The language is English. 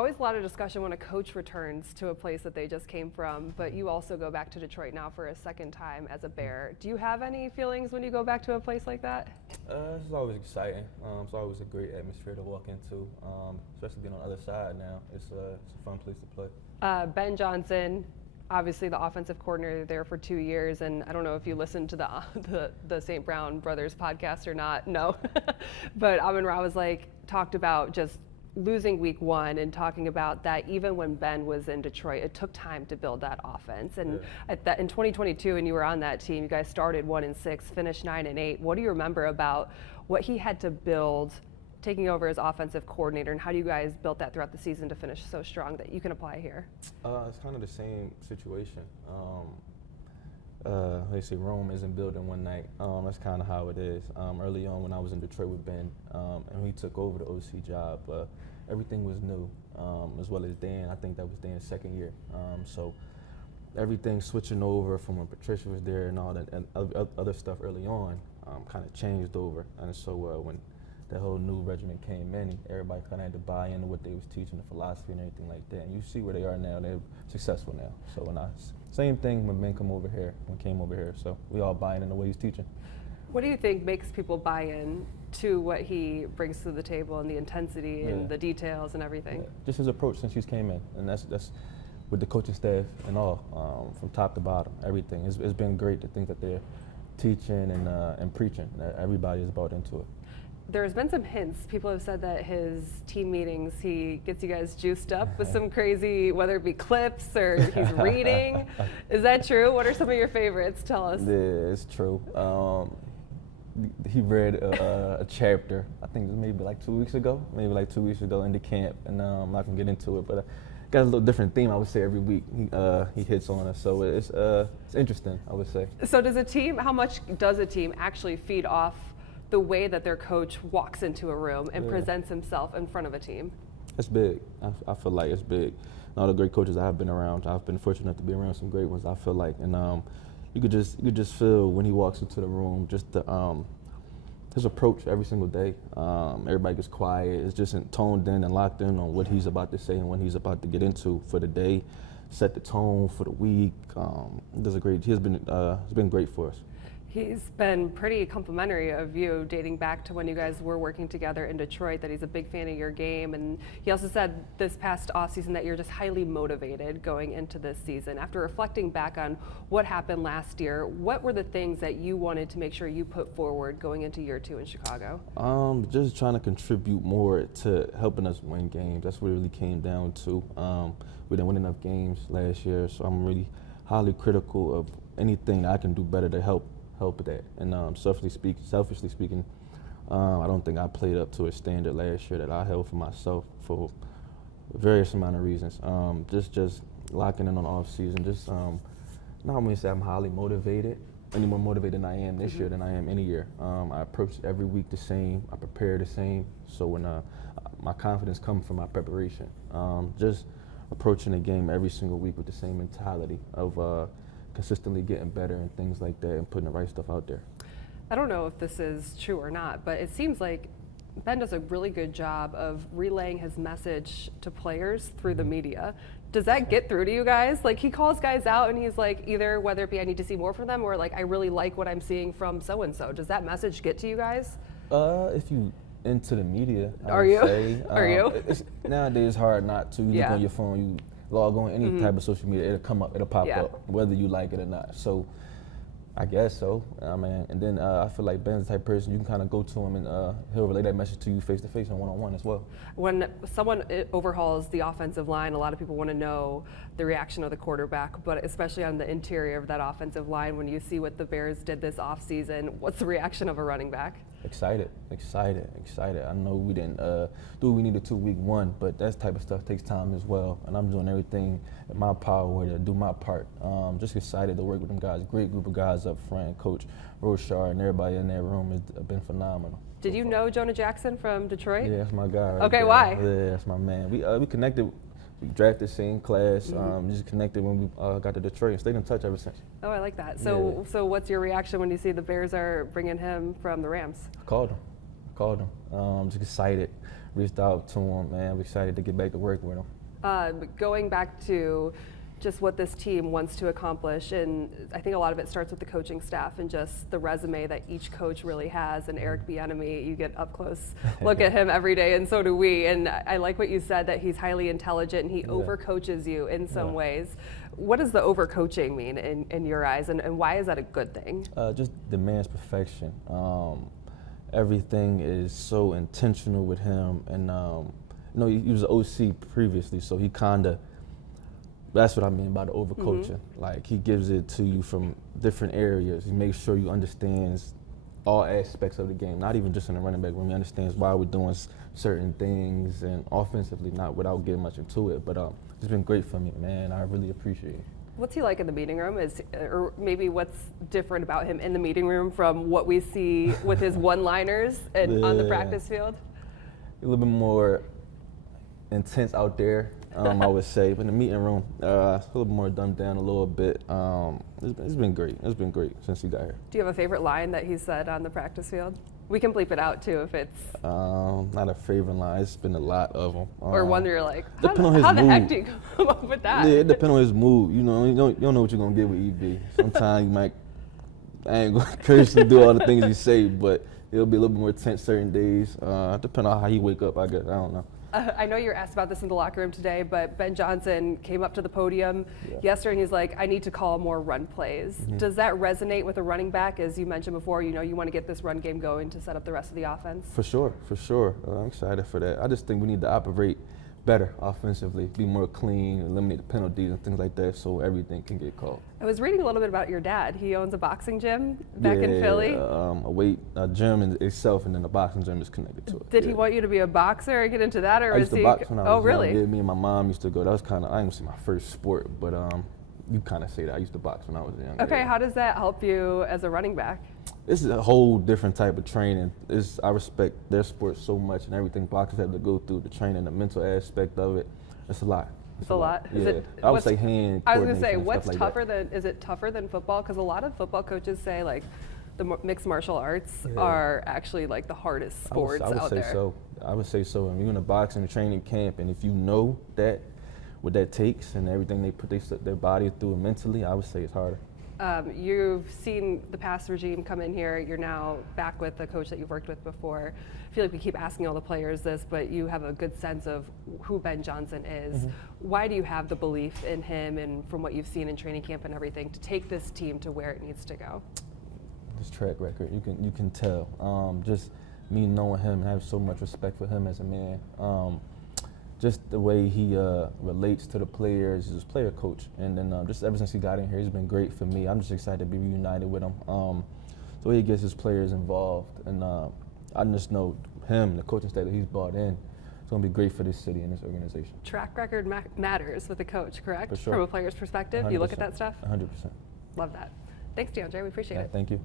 always a lot of discussion when a coach returns to a place that they just came from, but you also go back to Detroit now for a second time as a Bear. Do you have any feelings when you go back to a place like that? It's always exciting. It's always a great atmosphere to walk into, especially being on the other side now. It's a fun place to play. Ben Johnson, obviously the offensive coordinator there for 2 years, and I don't know if you listened to the St. Brown Brothers podcast or not. No, but Amon-Ra was talked about just losing week 1 and talking about that even when Ben was in Detroit, it took time to build that offense. And in 2022, and you were on that team, you guys started 1-6, finished 9-8. What do you remember about what he had to build taking over as offensive coordinator, and how do you guys built that throughout the season to finish so strong that you can apply here? It's kind of the same situation. They say Rome isn't built in one night. That's kind of how it is. Early on when I was in Detroit with Ben, and he took over the OC job, everything was new, as well as Dan. I think that was Dan's second year. So everything switching over from when Patricia was there and all that and other stuff early on kind of changed over. And so when that whole new regiment came in, everybody kind of had to buy into what they was teaching, the philosophy and everything like that. And you see where they are now; they're successful now. So same thing when Ben came over here. So we all buying into what he's teaching. What do you think makes people buy in to what he brings to the table and the intensity and the details and everything? Yeah. Just his approach since he's came in, and that's with the coaching staff and all, from top to bottom, everything. It's been great, the things that they're teaching and preaching. Everybody is bought into it. There's been some hints. People have said that his team meetings, he gets you guys juiced up with some crazy, whether it be clips or he's reading. Is that true? What are some of your favorites? Tell us. Yeah, it's true. He read a chapter, I think it was maybe like 2 weeks ago in the camp, and I'm not gonna get into it, but got a little different theme, I would say, every week he hits on us, so it's interesting, I would say. So how much does a team actually feed off the way that their coach walks into a room and presents himself in front of a team? It's big. I feel like it's big. And all the great coaches I've been around, I've been fortunate enough to be around some great ones, I feel like. And you could just feel when he walks into the room, just his approach every single day. Everybody gets quiet. It's just toned in and locked in on what he's about to say and what he's about to get into for the day, set the tone for the week. He's been great for us. He's been pretty complimentary of you dating back to when you guys were working together in Detroit, that he's a big fan of your game. And he also said this past offseason that you're just highly motivated going into this season. After reflecting back on what happened last year, what were the things that you wanted to make sure you put forward going into year 2 in Chicago? Just trying to contribute more to helping us win games. That's what it really came down to. We didn't win enough games last year, so I'm really highly critical of anything I can do better to help with that. And selfishly speaking, I don't think I played up to a standard last year that I held for myself for various amount of reasons. Just locking in on the off season. Just not only say I'm highly motivated, any more motivated than I am this year than I am any year. I approach every week the same. I prepare the same. So when my confidence comes from my preparation, just approaching the game every single week with the same mentality of consistently getting better and things like that and putting the right stuff out there. I don't know if this is true or not, but it seems like Ben does a really good job of relaying his message to players through the media. Does that get through to you guys? Like, he calls guys out and he's like, either whether it be I need to see more from them or like I really like what I'm seeing from so-and-so. Does that message get to you guys? If you into the media, Are you? It's, nowadays it's hard not to. You look on your phone, you log on any type of social media, it'll come up, it'll pop up, whether you like it or not. So I guess so. And then I feel like Ben's the type of person you can kind of go to him and he'll relay that message to you face to face and one-on-one as well. When someone overhauls the offensive line, a lot of people want to know the reaction of the quarterback, but especially on the interior of that offensive line, when you see what the Bears did this offseason, what's the reaction of a running back? Excited. I know we didn't do what we needed to week 1, but that type of stuff takes time as well. And I'm doing everything in my power to do my part. Just excited to work with them guys. Great group of guys up front. Coach Roshar and everybody in that room has been phenomenal. Did you know Jonah Jackson from Detroit? Yeah, that's my guy. Right okay, there. Why? Yeah, that's my man. We connected. We drafted same class. Just connected when we got to Detroit and stayed in touch ever since. Oh, I like that. So what's your reaction when you see the Bears are bringing him from the Rams? I called him. Just excited. reached out to him, man. I'm excited to get back to work with him. Going back to just what this team wants to accomplish, and I think a lot of it starts with the coaching staff and just the resume that each coach really has. And Eric Bieniemy, you get up close look at him every day, and so do we. And I like what you said, that he's highly intelligent and he overcoaches you in some ways. What does the overcoaching mean in your eyes, and why is that a good thing? Just demands perfection. Everything is so intentional with him, and you know, he was an OC previously, so he kind of, that's what I mean by the overcoaching. Like, he gives it to you from different areas. He makes sure you understands all aspects of the game, not even just in the running back room. He understands why we're doing certain things, and offensively, not without getting much into it. But it's been great for me, man. I really appreciate it. What's he like in the meeting room? Or maybe what's different about him in the meeting room from what we see with his one-liners on the practice field? A little bit more intense out there, I would say. But in the meeting room, it's a little more dumbed down a little bit. It's been great. It's been great since he got here. Do you have a favorite line that he said on the practice field? We can bleep it out too if it's. Not a favorite line. It's been a lot of them. Or one that you're like, how the heck do you come up with that? Yeah, it depends on his mood. You know, you don't know what you're gonna get with EB. Sometimes you might, I ain't gonna curse and do all the things he say, but it'll be a little bit more tense certain days. Depending on how he wake up, I guess. I don't know. I know you're asked about this in the locker room today, but Ben Johnson came up to the podium yesterday and he's like, I need to call more run plays. Does that resonate with a running back? As you mentioned before, you know, you want to get this run game going to set up the rest of the offense. For sure. I'm excited for that. I just think we need to operate better offensively, be more clean, eliminate the penalties and things like that, so everything can get called. I was reading a little bit about your dad. He owns a boxing gym back in Philly. A gym in itself, and then the boxing gym is connected to it. Did he want you to be a boxer or get into that, or I used to box when I was really? young. Yeah, me and my mom used to go. That was kind of, I ain't gonna say my first sport, but you kind of say that. I used to box when I was young. Okay, how does that help you as a running back? This is a whole different type of training. I respect their sport so much, and everything boxers have to go through, the training, the mental aspect of it. It's a lot. It's a lot. Yeah. I would say hand. I was gonna say, coordination and what's stuff like tougher than? Is it tougher than football? Because a lot of football coaches say like the mixed martial arts are actually like the hardest sports out there. I would say so. I would say so. And you're in a boxing training camp, and if you know that, what that takes, and everything they put their body through mentally, I would say it's harder. You've seen the past regime come in here. You're now back with the coach that you've worked with before. I feel like we keep asking all the players this, but you have a good sense of who Ben Johnson is. Why do you have the belief in him, and from what you've seen in training camp and everything, to take this team to where it needs to go? His track record, you can tell. Just me knowing him and have so much respect for him as a man. Just the way he relates to the players, he's a player coach, and then just ever since he got in here, he's been great for me. I'm just excited to be reunited with him. The way he gets his players involved, and I just know him, the coaching staff that he's brought in, it's going to be great for this city and this organization. Track record matters with a coach, correct? For sure. From a player's perspective, 100%. you look at that stuff? 100%. Love that. Thanks, DeAndre. We appreciate it. Thank you.